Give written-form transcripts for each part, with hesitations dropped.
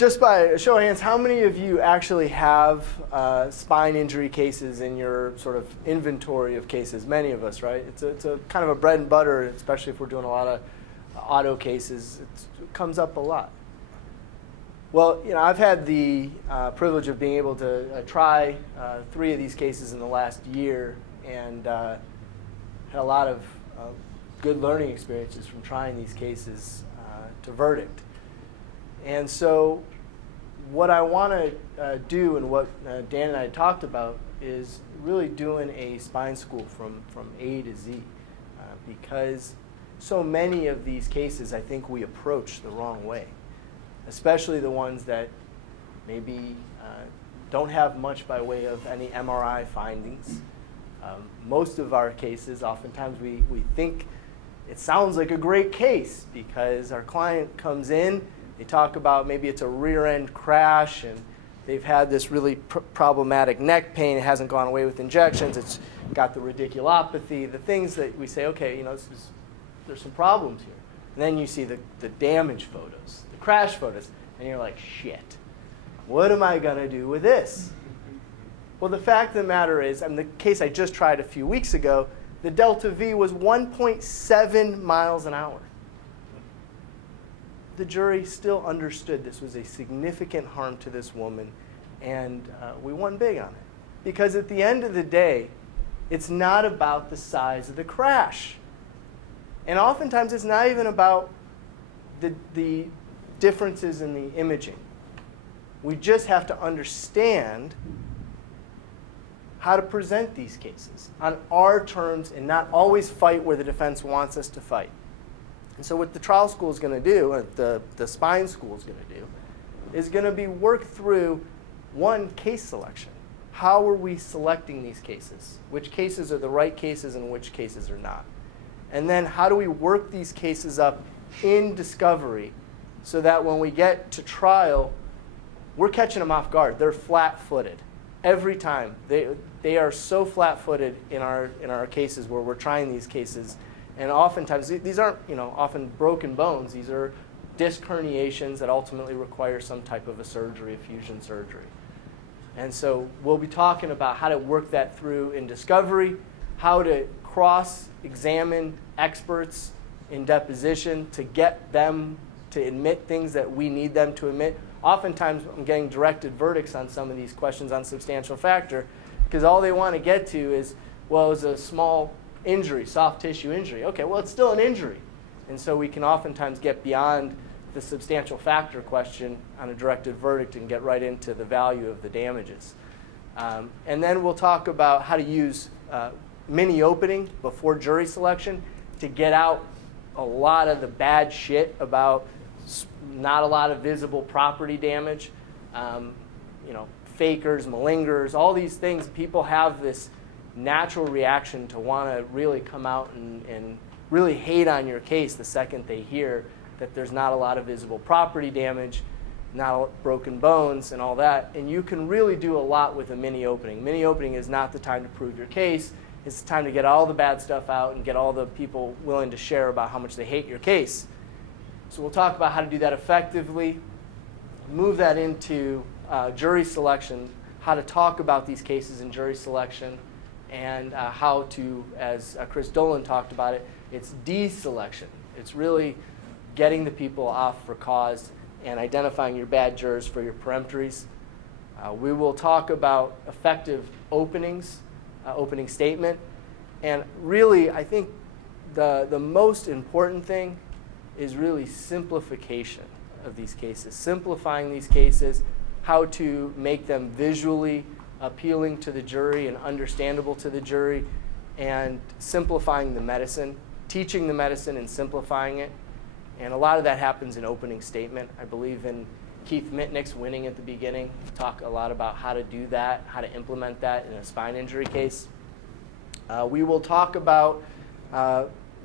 Just by a show of hands, how many of you actually have spine injury cases in your sort of inventory of cases? Many of us, right? It's a kind of a bread and butter, especially if we're doing a lot of auto cases. It comes up a lot. Well, I've had the privilege of being able to try 3 of these cases in the last year, and had a lot of good learning experiences from trying these cases to verdict. And so what I want to do, and what Dan and I talked about, is really doing a spine school from A to Z, because so many of these cases I think we approach the wrong way, especially the ones that maybe don't have much by way of any MRI findings. Most of our cases, oftentimes we think it sounds like a great case because our client comes in, they talk about maybe it's a rear end crash and they've had this really problematic neck pain. It hasn't gone away with injections. It's got the radiculopathy, the things that we say, okay, there's some problems here. And then you see the damage photos, the crash photos, and you're like, shit, what am I going to do with this? Well, the fact of the matter is, the case I just tried a few weeks ago, the delta V was 1.7 miles an hour. The jury still understood this was a significant harm to this woman, and we won big on it. Because at the end of the day, it's not about the size of the crash. And oftentimes it's not even about the differences in the imaging. We just have to understand how to present these cases on our terms and not always fight where the defense wants us to fight. And so what the trial school is going to do, or the spine school is going to do, is going to be work through, one, case selection. How are we selecting these cases? Which cases are the right cases and which cases are not? And then how do we work these cases up in discovery so that when we get to trial, we're catching them off guard. They're flat-footed. Every time. They are so flat-footed in our cases where we're trying these cases. And oftentimes, these aren't often broken bones. These are disc herniations that ultimately require some type of a surgery, a fusion surgery. And so we'll be talking about how to work that through in discovery, how to cross-examine experts in deposition to get them to admit things that we need them to admit. Oftentimes, I'm getting directed verdicts on some of these questions on substantial factor because all they want to get to is, well, it was a small injury, soft tissue injury. Okay, well, it's still an injury. And so we can oftentimes get beyond the substantial factor question on a directed verdict and get right into the value of the damages. And then we'll talk about how to use mini opening before jury selection to get out a lot of the bad shit about not a lot of visible property damage, fakers, malingers, all these things. People have this natural reaction to want to really come out and really hate on your case the second they hear that there's not a lot of visible property damage, not broken bones and all that. And you can really do a lot with a mini opening. Mini opening is not the time to prove your case. It's the time to get all the bad stuff out and get all the people willing to share about how much they hate your case. So we'll talk about how to do that effectively, move that into jury selection, how to talk about these cases in jury selection, and how to, as Chris Dolan talked about it, it's deselection. It's really getting the people off for cause and identifying your bad jurors for your peremptories. We will talk about effective openings, opening statement, and really I think the most important thing is really simplification of these cases, simplifying these cases, how to make them visually appealing to the jury and understandable to the jury, and simplifying the medicine, teaching the medicine and simplifying it. And a lot of that happens in opening statement. I believe in Keith Mitnick's Winning at the Beginning. Talk a lot about how to do that, how to implement that in a spine injury case. We will talk about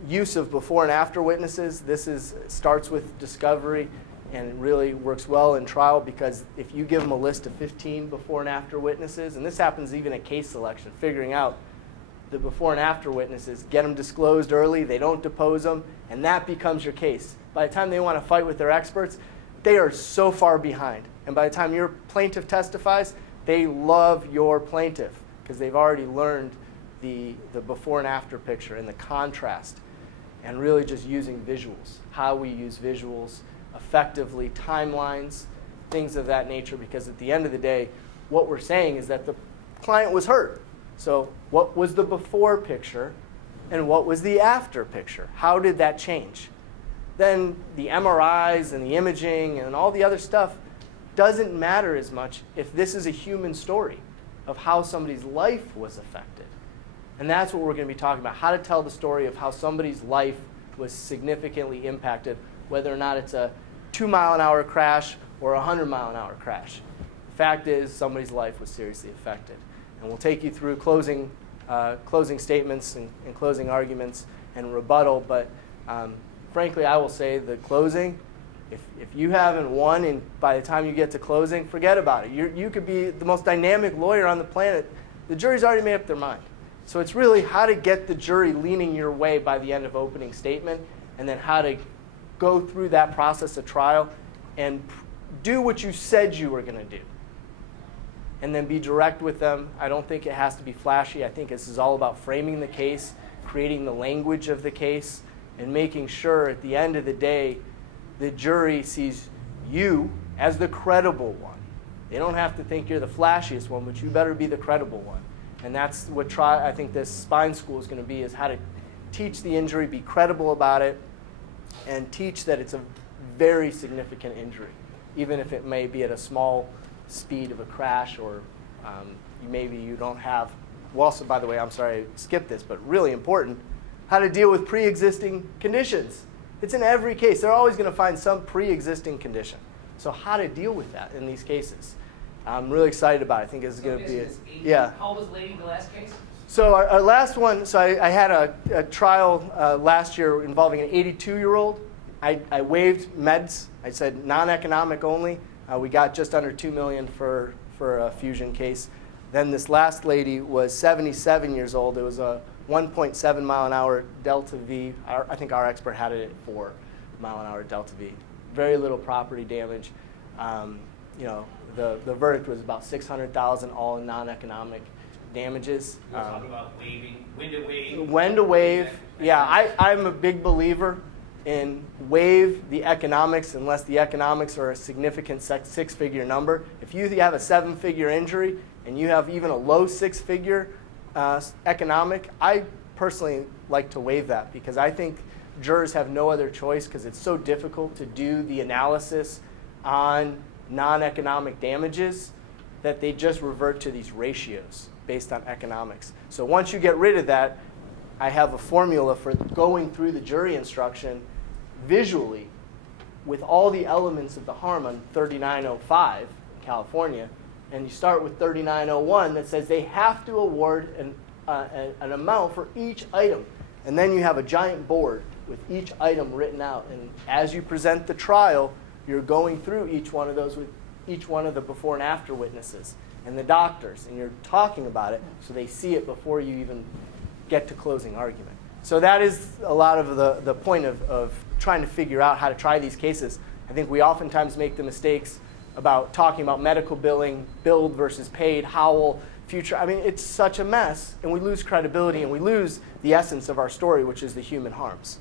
use of before and after witnesses. This starts with discovery and it really works well in trial because if you give them a list of 15 before and after witnesses, and this happens even at case selection, figuring out the before and after witnesses, get them disclosed early, they don't depose them, and that becomes your case. By the time they want to fight with their experts, they are so far behind. And by the time your plaintiff testifies, they love your plaintiff because they've already learned the before and after picture and the contrast, and really just using visuals, how we use visuals effectively, timelines, things of that nature, because at the end of the day, what we're saying is that the client was hurt. So what was the before picture and what was the after picture? How did that change? Then the MRIs and the imaging and all the other stuff doesn't matter as much if this is a human story of how somebody's life was affected. And that's what we're going to be talking about, how to tell the story of how somebody's life was significantly impacted, whether or not it's a 2-mile-an-hour crash or a 100-mile-an-hour crash. The fact is, somebody's life was seriously affected. And we'll take you through closing statements and closing arguments and rebuttal. But frankly, I will say the closing, if you haven't won and by the time you get to closing, forget about it. You could be the most dynamic lawyer on the planet. The jury's already made up their mind. So it's really how to get the jury leaning your way by the end of opening statement, and then how to go through that process of trial and do what you said you were going to do. And then be direct with them. I don't think it has to be flashy. I think this is all about framing the case, creating the language of the case, and making sure at the end of the day the jury sees you as the credible one. They don't have to think you're the flashiest one, but you better be the credible one. And that's what I think this spine school is going to be, is how to teach the injury, be credible about it, and teach that it's a very significant injury, even if it may be at a small speed of a crash, or maybe you don't have. Well, also, by the way, I'm sorry I skipped this, but really important, how to deal with pre-existing conditions. It's in every case. They're always going to find some pre-existing condition. So how to deal with that in these cases. I'm really excited about it. I think this is going to be yeah. How old was the lady in the last case? So our last one, so I had a trial last year involving an 82-year-old. I waived meds. I said non-economic only. We got just under $2 million for a fusion case. Then this last lady was 77 years old. It was a 1.7 mile an hour delta V. I think our expert had it at 4 mile an hour delta V. Very little property damage. The verdict was about $600,000, all in non-economic damages. We're talking about waiving, when to waive. When to waive. Yeah, I'm a big believer in waive the economics unless the economics are a significant six-figure number. If you have a 7-figure injury and you have even a low 6-figure economic, I personally like to waive that, because I think jurors have no other choice, because it's so difficult to do the analysis on non-economic damages that they just revert to these ratios based on economics. So once you get rid of that, I have a formula for going through the jury instruction visually with all the elements of the harm on 3905 in California, and you start with 3901 that says they have to award an amount for each item. And then you have a giant board with each item written out, and as you present the trial, you're going through each one of those with each one of the before and after witnesses and the doctors, and you're talking about it so they see it before you even get to closing argument. So that is a lot of the point of trying to figure out how to try these cases. I think we oftentimes make the mistakes about talking about medical billing, billed versus paid, Howell, future. I mean, it's such a mess, and we lose credibility, and we lose the essence of our story, which is the human harms.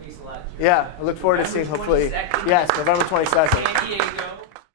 Thanks a lot. Yeah, I look forward to seeing, hopefully, yes, November 22nd. San Diego.